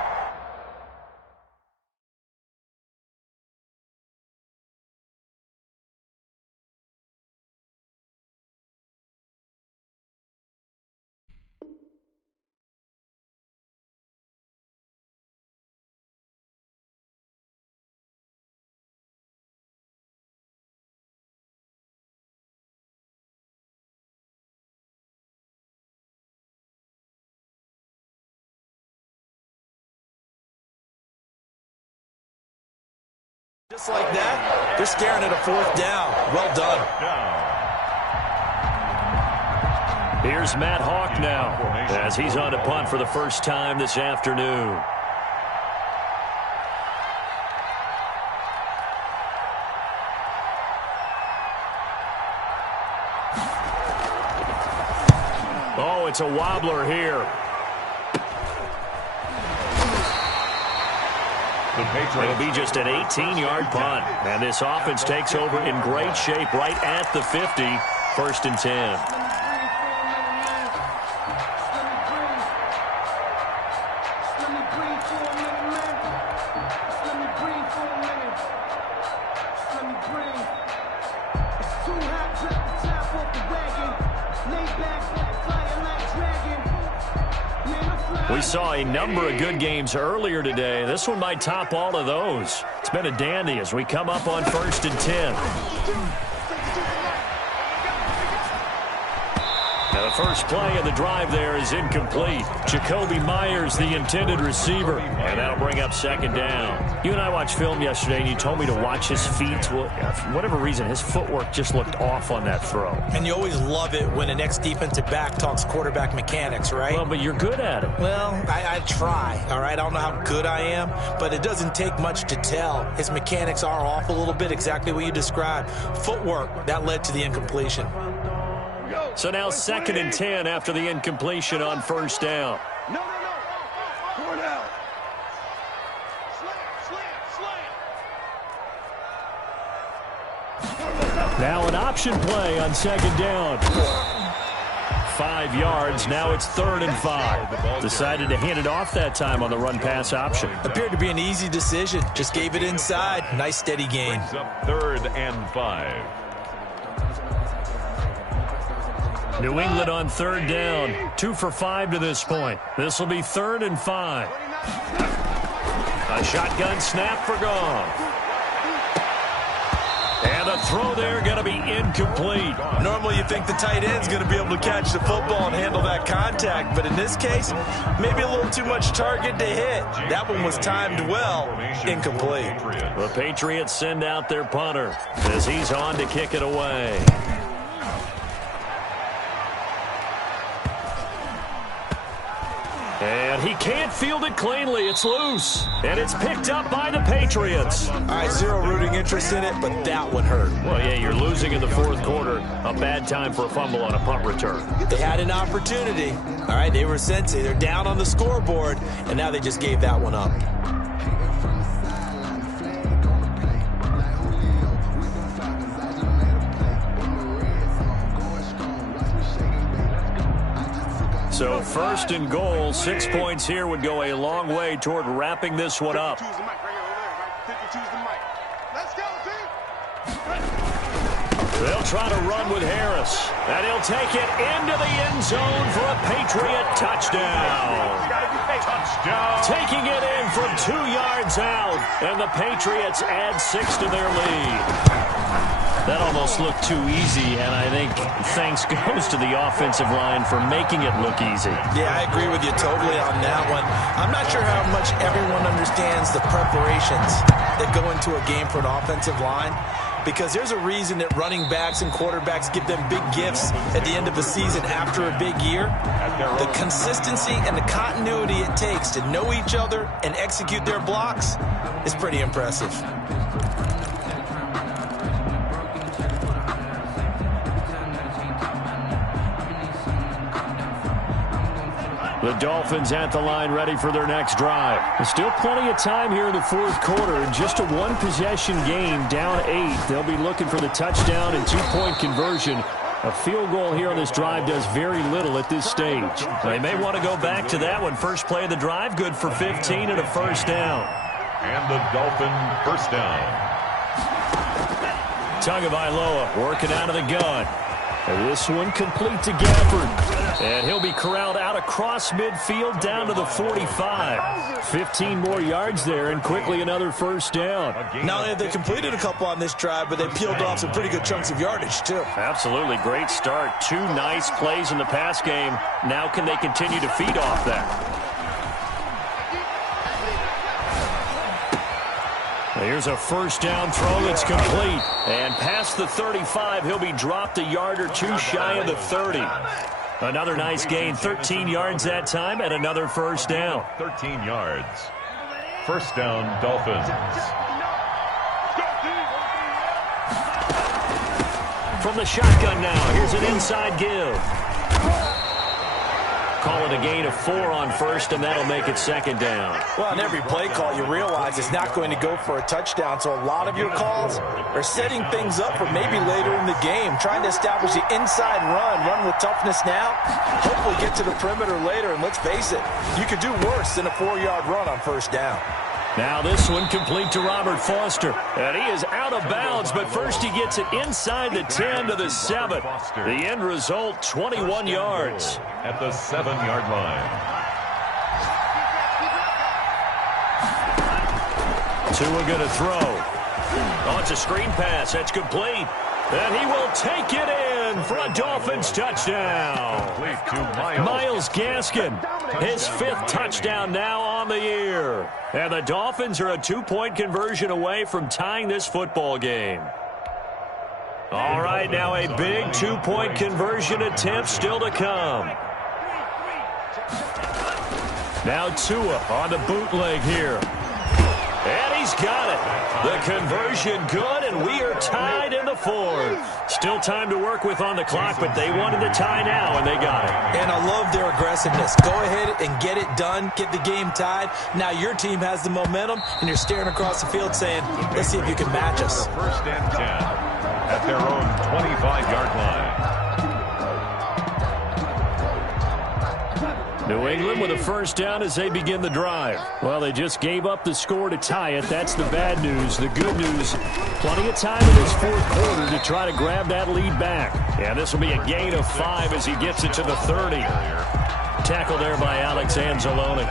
just like that, they're staring at a 4th down. Well done. Here's Matt Hawk now as he's on to punt for the first time this afternoon. Oh, it's a wobbler here. It'll be just an 18-yard punt. And this offense takes over in great shape right at the 50. 1st and 10. We saw a number of good games earlier today. This one might top all of those. It's been a dandy as we come up on 1st and 10. Now the first play of the drive there is incomplete. Jacoby Myers, the intended receiver, and that'll bring up 2nd down. You and I watched film yesterday, and you told me to watch his feet. Well, for whatever reason, his footwork just looked off on that throw. And you always love it when an ex-defensive back talks quarterback mechanics, right? Well, but you're good at it. Well, I try, all right? I don't know how good I am, but it doesn't take much to tell. His mechanics are off a little bit, exactly what you described. Footwork, that led to the incompletion. So now 2nd and 10 after the incompletion on 1st down. No. Four down. Slant. Now an option play on 2nd down. 5 yards. Now it's 3rd and 5. Decided to hand it off that time on the run-pass option. Appeared to be an easy decision. Just gave it inside. Nice, steady gain. Brings up 3rd and 5. New England on 3rd down. 2 for 5 to this point. This will be 3rd and 5. A shotgun snap for Goff. And the throw there going to be incomplete. Normally you think the tight end's going to be able to catch the football and handle that contact, but in this case, maybe a little too much target to hit. That one was timed well, incomplete. The Patriots send out their punter as he's on to kick it away. And he can't field it cleanly. It's loose. And it's picked up by the Patriots. All right, zero rooting interest in it, but that one hurt. Well, yeah, you're losing in the fourth quarter. A bad time for a fumble on a punt return. They had an opportunity. All right, they were sensing. They're down on the scoreboard, and now they just gave that one up. So first and goal, 6 points here would go a long way toward wrapping this one up. They'll try to run with Harris, and he'll take it into the end zone for a Patriot touchdown. Taking it in from 2 yards out, and the Patriots add 6 to their lead. That almost looked too easy, and I think thanks goes to the offensive line for making it look easy. Yeah, I agree with you totally on that one. I'm not sure how much everyone understands the preparations that go into a game for an offensive line, because there's a reason that running backs and quarterbacks give them big gifts at the end of a season after a big year. The consistency and the continuity it takes to know each other and execute their blocks is pretty impressive. The Dolphins at the line ready for their next drive. There's still plenty of time here in the fourth quarter. Just a one-possession game, down 8. They'll be looking for the touchdown and 2-point conversion. A field goal here on this drive does very little at this stage. They may want to go back to that one. First play of the drive, good for 15 and a first down. And the Dolphin first down. Tagovailoa working out of the gun. And this one complete to Gafford. And he'll be corralled out across midfield down to the 45. 15 more yards there and quickly another first down. Not only have they completed a couple on this drive, but they peeled off some pretty good chunks of yardage too. Absolutely. Great start. 2 nice plays in the pass game. Now can they continue to feed off that? Here's a first down throw that's complete. And past the 35, he'll be dropped a yard or 2 shy of the 30. Another nice gain, 13 yards that time, and another first down. 13 yards. First down, Dolphins. From the shotgun now, here's an inside give. Call it a gain of 4 on first, and that'll make it second down. Well, on every play call, you realize it's not going to go for a touchdown, so a lot of your calls are setting things up for maybe later in the game, trying to establish the inside run with toughness now, hopefully get to the perimeter later, and let's face it, you could do worse than a 4-yard run on first down. Now this one complete to Robert Foster. And he is out of bounds, but first he gets it inside the 10 to the 7. The end result, 21 yards. At the 7-yard line. Tua going to throw. Oh, it's a screen pass. That's complete. And he will take it in for a Dolphins touchdown. Myles Gaskin, his 5th touchdown now on the year. And the Dolphins are a 2-point conversion away from tying this football game. All right, now a big 2-point conversion attempt still to come. Now Tua on the bootleg here. And he's got it. The conversion good, and we are tied in the 4th. Still time to work with on the clock, but they wanted the tie now, and they got it. And I love their aggressiveness. Go ahead and get it done, get the game tied. Now your team has the momentum, and you're staring across the field saying, let's see if you can match us. First and 10 at their own 25-yard line. New England with a first down as they begin the drive. Well, they just gave up the score to tie it. That's the bad news. The good news, plenty of time in this fourth quarter to try to grab that lead back. And this will be a gain of 5 as he gets it to the 30. Tackle there by Alex Anzalone.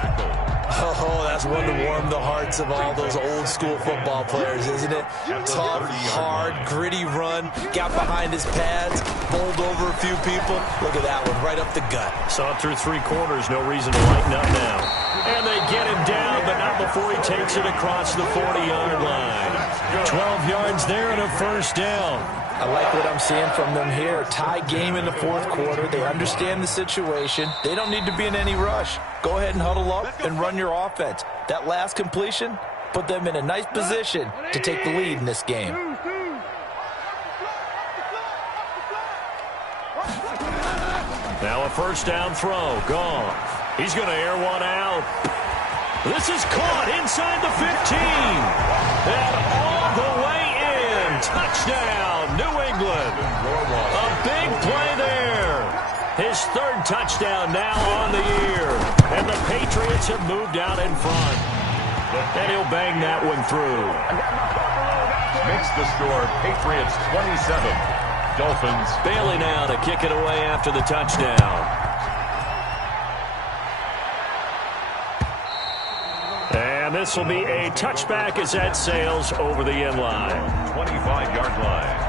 Oh, that's one to warm the hearts of all those old school football players, isn't it? Tough, hard, gritty run, got behind his pads, bowled over a few people. Look at that one, right up the gut. Saw it through 3 quarters, no reason to lighten up now. And they get him down, but not before he takes it across the 40-yard line. 12 yards there and a first down. I like what I'm seeing from them here. Tie game in the 4th quarter. They understand the situation. They don't need to be in any rush. Go ahead and huddle up and run your offense. That last completion put them in a nice position to take the lead in this game. Now a first down throw. Gone. He's going to air one out. This is caught inside the 15. And all the way in. Touchdown, New England. A big play there. His 3rd touchdown now on the year. And the Patriots have moved out in front. And he'll bang that one through. Makes the score Patriots 27. Dolphins. Bailey now to kick it away after the touchdown. And this will be a touchback as that sails over the end line. 25-yard line.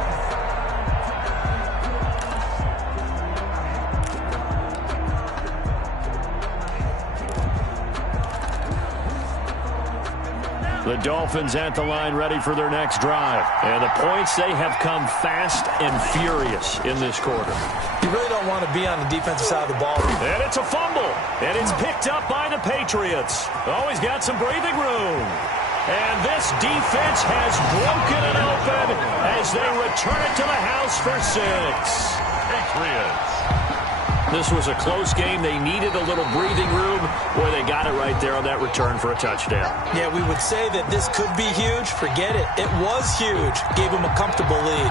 The Dolphins at the line ready for their next drive. And the points, they have come fast and furious in this quarter. You really don't want to be on the defensive side of the ball. And it's a fumble. And it's picked up by the Patriots. Always got some breathing room. And this defense has broken it open as they return it to the house for 6. Patriots. This was a close game. They needed a little breathing room. Boy, they got it right there on that return for a touchdown. Yeah, we would say that this could be huge. Forget it. It was huge. Gave them a comfortable lead.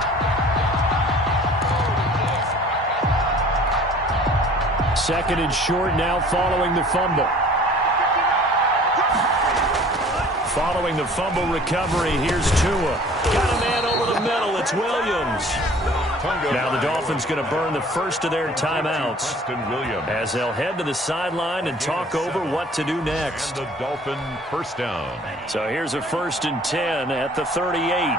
Second and short now following the fumble. Following the fumble recovery, here's Tua. Got a man over the middle. It's Williams. Now the Dolphins going to burn the first of their timeouts as they'll head to the sideline and talk over what to do next. And the Dolphin first down. So here's a 1st and 10 at the 38.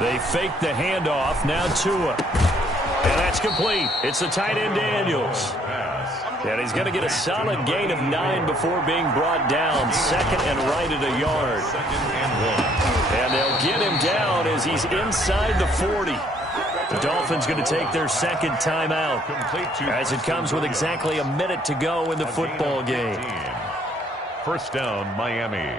They fake the handoff. Now Tua. And that's complete. It's the tight end Daniels. And he's going to get a solid gain of 9 before being brought down. 2nd and right at a yard. 2nd and 1. And they'll get him down as he's inside the 40. The Dolphins going to take their 2nd timeout as it comes with exactly a minute to go in the football game. First down, Miami.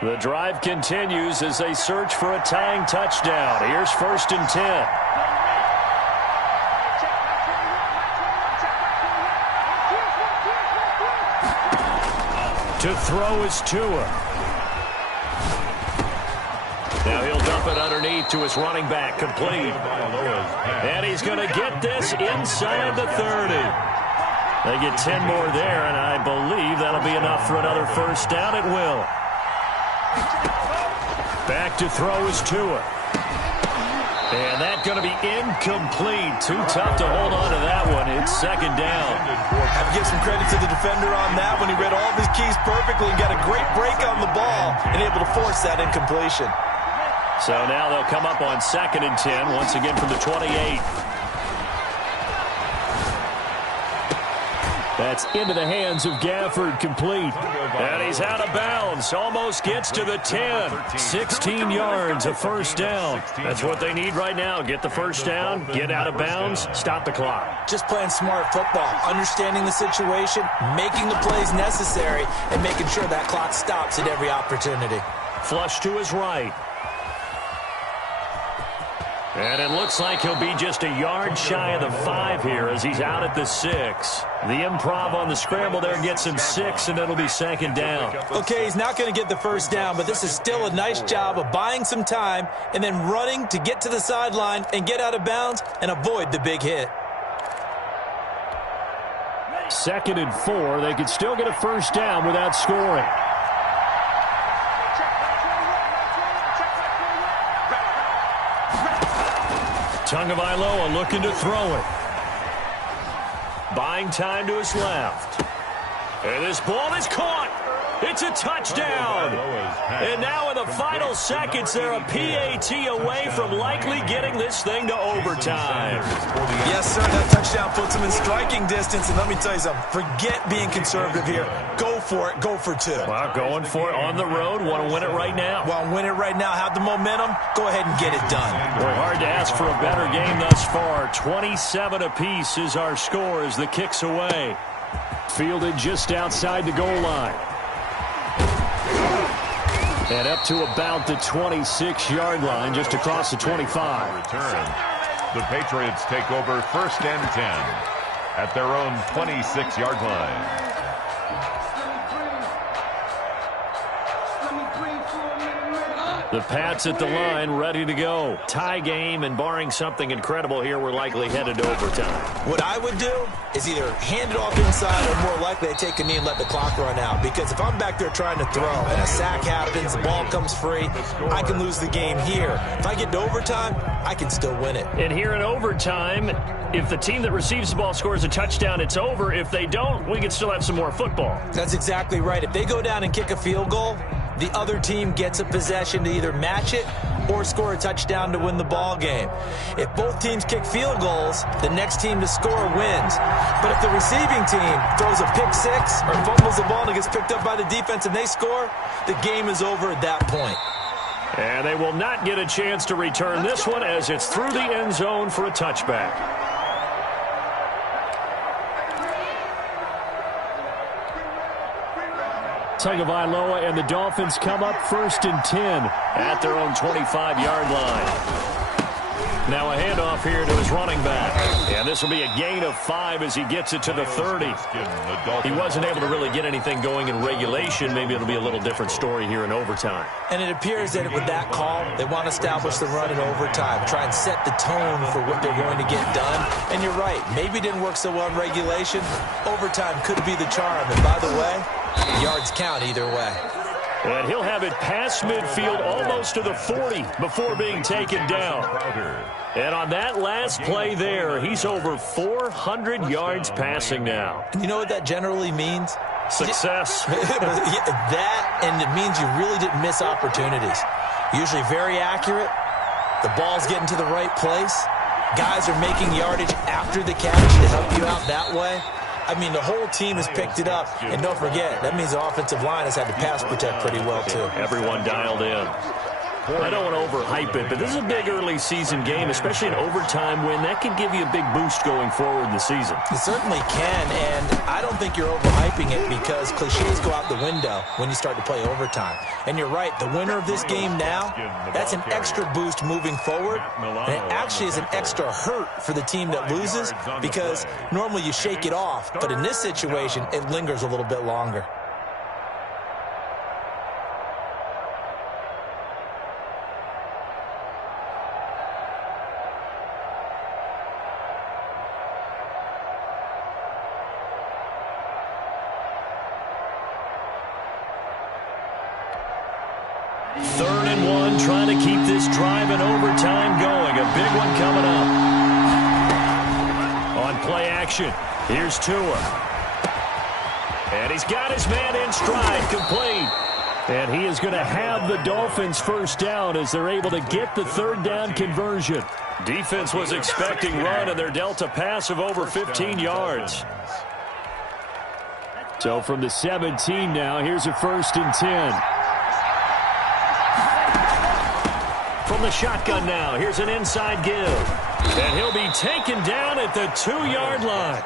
The drive continues as they search for a tying touchdown. Here's 1st and 10. To throw is Tua. Now he'll dump it underneath to his running back, complete. And he's going to get this inside the 30. They get 10 more there, and I believe that'll be enough for another first down. It will. Back to throw is Tua. And that's going to be incomplete. Too tough to hold on to that one. It's 2nd down. I have to give some credit to the defender on that one. He read all of his keys perfectly and got a great break on the ball and able to force that incompletion. So now they'll come up on 2nd and 10, once again from the 28. That's into the hands of Gafford, complete. And he's out of bounds. Almost gets to the 10. 16 yards, a first down. That's what they need right now. Get the first down, get out of bounds, stop the clock. Just playing smart football, understanding the situation, making the plays necessary, and making sure that clock stops at every opportunity. Flush to his right. And it looks like he'll be just a yard shy of the 5 here as he's out at the 6. The improv on the scramble there gets him 6, and it'll be 2nd down. Okay, he's not going to get the first down, but this is still a nice job of buying some time and then running to get to the sideline and get out of bounds and avoid the big hit. 2nd and 4. They could still get a first down without scoring. Tagovailoa looking to throw it. Buying time to his left. And this ball is caught. It's a touchdown. And now in the final seconds, they're a PAT away from likely getting this thing to overtime. Yes, sir, that touchdown puts them in striking distance. And let me tell you something, forget being conservative here. Go for it, go for two. Well, going for it on the road. Want to win it right now. Want to win it right now, have the momentum, go ahead and get it done. Well, hard to ask for a better game thus far. 27 apiece is our score as the kick's away. Fielded just outside the goal line. And up to about the 26-yard line, just across the 25. Return. The Patriots take over 1st and 10 at their own 26-yard line. The Pats at the line, ready to go. Tie game, and barring something incredible here, we're likely headed to overtime. What I would do is either hand it off inside or more likely I take a knee and let the clock run out. Because if I'm back there trying to throw and a sack happens, the ball comes free, I can lose the game here. If I get to overtime, I can still win it. And here in overtime, if the team that receives the ball scores a touchdown, it's over. If they don't, we can still have some more football. That's exactly right. If they go down and kick a field goal, the other team gets a possession to either match it or score a touchdown to win the ball game. If both teams kick field goals, the next team to score wins. But if the receiving team throws a pick six or fumbles the ball and it gets picked up by the defense and they score, the game is over at that point. And they will not get a chance to return this one as it's through the end zone for a touchback. Tagovailoa and the Dolphins come up 1st and 10 at their own 25-yard line. Now a handoff here to his running back. And this will be a gain of 5 as he gets it to the 30. He wasn't able to really get anything going in regulation. Maybe it'll be a little different story here in overtime. And it appears that with that call, they want to establish the run in overtime, try and set the tone for what they're going to get done. And you're right, maybe it didn't work so well in regulation. Overtime could be the charm. And by the way, yards count either way. And he'll have it past midfield almost to the 40 before being taken down. And on that last play there, he's over 400 yards passing now. And you know what that generally means? Success. That, and it means you really didn't miss opportunities. Usually very accurate. The ball's getting to the right place. Guys are making yardage after the catch to help you out that way. I mean, the whole team has picked it up. And don't forget, that means the offensive line has had to pass protect pretty well, too. Everyone dialed in. I don't want to overhype it, but this is a big early season game, especially an overtime win. That can give you a big boost going forward in the season. It certainly can, and I don't think you're overhyping it because cliches go out the window when you start to play overtime. And you're right, the winner of this game now, that's an extra boost moving forward, and it actually is an extra hurt for the team that loses because normally you shake it off, but in this situation, it lingers a little bit longer. Trying to keep this drive in overtime going. A big one coming up. On play action, here's Tua. And he's got his man in stride, complete. And he is going to have the Dolphins first down as they're able to get the 3rd down conversion. Defense was expecting run, and they're dealt a pass of over 15 yards. So from the 17 now, here's a 1st and 10. From the shotgun now, here's an inside give. And he'll be taken down at the 2-yard line.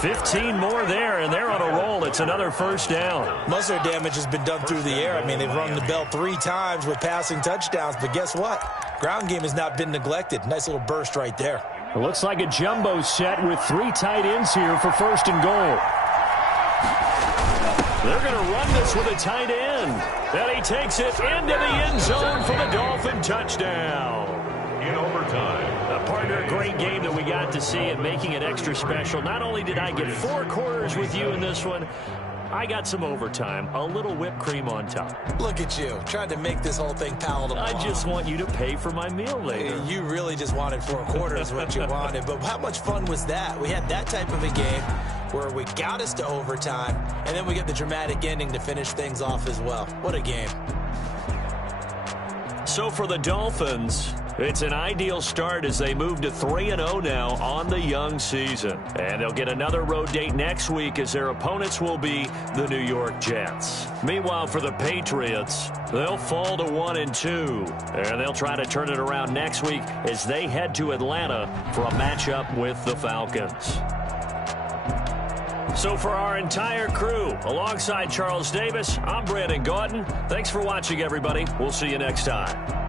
15 more there, and they're on a roll. It's another 1st down. Most of their damage has been done through the air. I mean, they've rung the bell 3 times with passing touchdowns, but guess what? Ground game has not been neglected. Nice little burst right there. It looks like a jumbo set with 3 tight ends here for 1st and goal. They're going to run this with a tight end. And he takes it into the end zone for the Dolphin touchdown. In overtime, A partner, great great game that we got to see and making it extra special. Not only did I get 4 quarters with you in this one, I got some overtime, a little whipped cream on top. Look at you, trying to make this whole thing palatable. I just want you to pay for my meal later. You really just wanted 4 quarters what you wanted, but how much fun was that? We had that type of a game where we got us to overtime, and then we get the dramatic ending to finish things off as well. What a game. So for the Dolphins, it's an ideal start as they move to 3-0 now on the young season. And they'll get another road date next week as their opponents will be the New York Jets. Meanwhile, for the Patriots, they'll fall to 1-2. And they'll try to turn it around next week as they head to Atlanta for a matchup with the Falcons. So for our entire crew, alongside Charles Davis, I'm Brandon Gaudin. Thanks for watching, everybody. We'll see you next time.